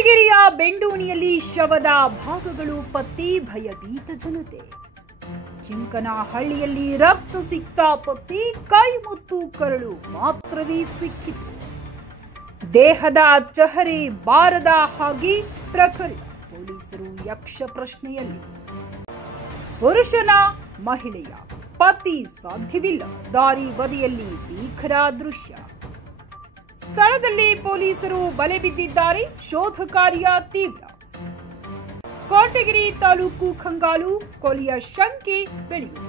ಕೊರಟಗೆರೆಯ ಬೆಂಡೋಣಿಯಲ್ಲಿ ಶವದ ಭಾಗಗಳು ಪತ್ತೆ, ಭಯಭೀತ ಜನತೆ. ಚಿಂಕನಹಳ್ಳಿಯಲ್ಲಿ ರಕ್ತ ಸಿಕ್ತ ಪತ್ತೆ, ಕೈ ಮತ್ತು ಕರಳು ಮಾತ್ರವೇ ಸಿಕ್ಕಿತು. ದೇಹದ ಚಹರೆ ಬಾರದ ಹಾಗೆ ಪ್ರಕರಣ. ಪೊಲೀಸರು ಯಕ್ಷ ಪ್ರಶ್ನೆಯಲ್ಲಿ. ಪುರುಷನ ಮಹಿಳೆಯ ಪತಿ ಸಾಧ್ಯವಿಲ್ಲ, ದಾರಿ ಬದಿಯಲ್ಲಿ ಭೀಕರ ದೃಶ್ಯ. ಸ್ಥಳದಲ್ಲಿ ಪೊಲೀಸರು ಬಲೆ ಬಿದ್ದಿದ್ದಾರೆ, ಶೋಧ ಕಾರ್ಯ ತೀವ್ರ. ಕೊರಟಗೆರೆ ತಾಲೂಕು ಕಂಗಾಲು, ಕೊಲೆಯ ಶಂಕೆ ಬೆಳೆಯುತ್ತಿದೆ.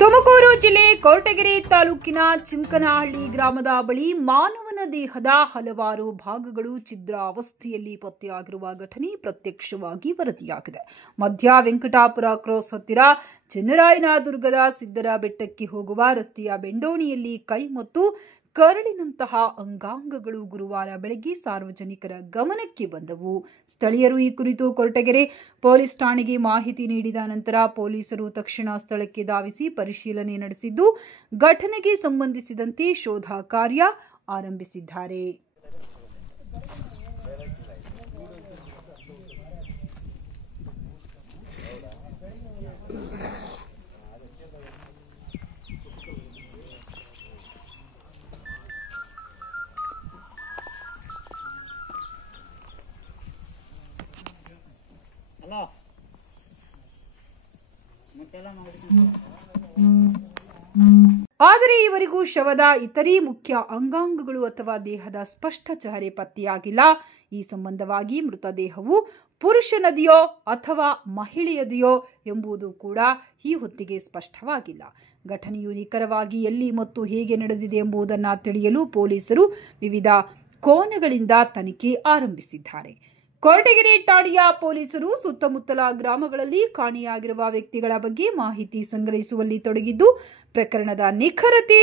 ತುಮಕೂರು ಜಿಲ್ಲೆ ಕೊರಟಗೆರೆ ತಾಲೂಕಿನ ಚಿಂಕನಹಳ್ಳಿ ಗ್ರಾಮದ ಬಳಿ ಮಾನವನ ದೇಹದ ಹಲವಾರು ಭಾಗಗಳು ಛಿದ್ರಾವಸ್ಥೆಯಲ್ಲಿ ಪತ್ತೆಯಾಗಿರುವ ಘಟನೆ ಪ್ರತ್ಯಕ್ಷವಾಗಿ ವರದಿಯಾಗಿದೆ. ಮಧ್ಯ ವೆಂಕಟಾಪುರ ಕ್ರಾಸ್ ಹತ್ತಿರ ಚೆನ್ನರಾಯನದುರ್ಗದ ಸಿದ್ದರ ಬೆಟ್ಟಕ್ಕೆ ಹೋಗುವ ರಸ್ತೆಯ ಬೆಂಡೋಣಿಯಲ್ಲಿ ಕೈ ಮತ್ತು ಕರಳಿನಂತಹ ಅಂಗಾಂಗಗಳು ಗುರುವಾರ ಬೆಳಗ್ಗೆ ಸಾರ್ವಜನಿಕರ ಗಮನಕ್ಕೆ ಬಂದವು. ಸ್ಥಳೀಯರು ಈ ಕುರಿತು ಕೊರಟಗೆರೆ ಪೊಲೀಸ್ ಠಾಣೆಗೆ ಮಾಹಿತಿ ನೀಡಿದ ನಂತರ ಪೊಲೀಸರು ತಕ್ಷಣ ಸ್ಥಳಕ್ಕೆ ಧಾವಿಸಿ ಪರಿಶೀಲನೆ ನಡೆಸಿದ್ದು, ಘಟನೆಗೆ ಸಂಬಂಧಿಸಿದಂತೆ ಶೋಧ ಕಾರ್ಯ ಆರಂಭಿಸಿದ್ದಾರೆ. ಆದರೆ ಈವರೆಗೂ ಶವದ ಇತರೆ ಮುಖ್ಯ ಅಂಗಾಂಗಗಳು ಅಥವಾ ದೇಹದ ಸ್ಪಷ್ಟ ಚಹರೆ ಪತ್ತೆಯಾಗಿಲ್ಲ. ಈ ಸಂಬಂಧವಾಗಿ ಮೃತದೇಹವು ಪುರುಷನದೆಯೋ ಅಥವಾ ಮಹಿಳೆಯದೆಯೋ ಎಂಬುದು ಕೂಡ ಈ ಹೊತ್ತಿಗೆ ಸ್ಪಷ್ಟವಾಗಿಲ್ಲ. ಘಟನೆಯು ನಿಖರವಾಗಿ ಎಲ್ಲಿ ಮತ್ತು ಹೇಗೆ ನಡೆದಿದೆ ಎಂಬುದನ್ನು ತಿಳಿಯಲು ಪೊಲೀಸರು ವಿವಿಧ ಕೋನಗಳಿಂದ ತನಿಖೆ ಆರಂಭಿಸಿದ್ದಾರೆ. ಕೊರಟಗೆರೆ ಠಾಣೆಯ ಪೊಲೀಸರು ಸುತ್ತಮುತ್ತಲ ಗ್ರಾಮಗಳಲ್ಲಿ ಕಾಣೆಯಾಗಿರುವ ವ್ಯಕ್ತಿಗಳ ಬಗ್ಗೆ ಮಾಹಿತಿ ಸಂಗ್ರಹಿಸುವಲ್ಲಿ ತೊಡಗಿದ್ದು, ಪ್ರಕರಣದ ನಿಖರತೆ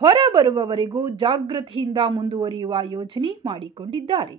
ಹೊರಬರುವವರೆಗೂ ಜಾಗೃತಿಯಿಂದ ಮುಂದುವರಿಯುವ ಯೋಜನೆ ಮಾಡಿಕೊಂಡಿದ್ದಾರೆ.